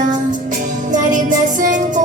さん。なりませんか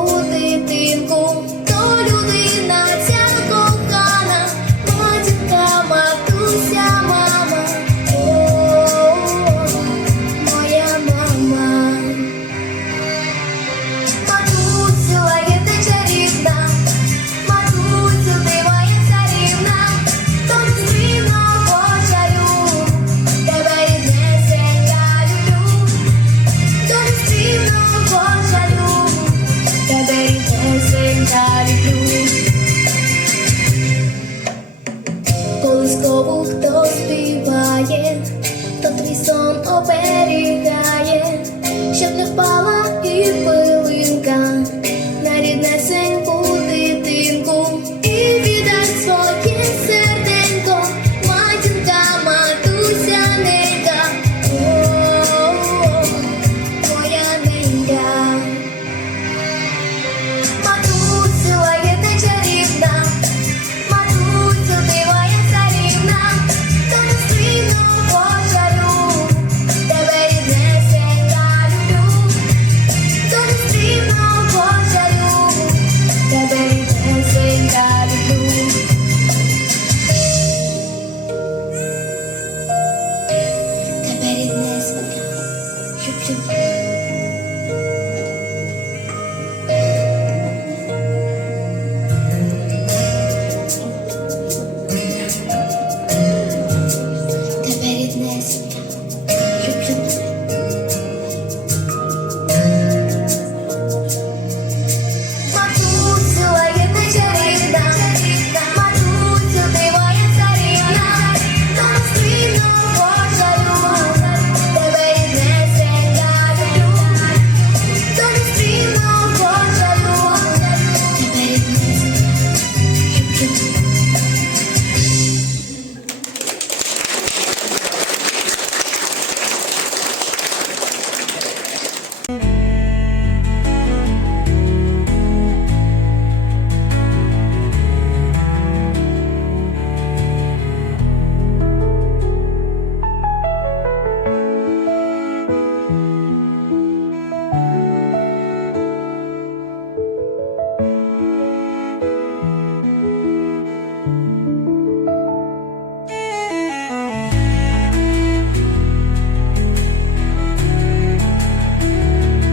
to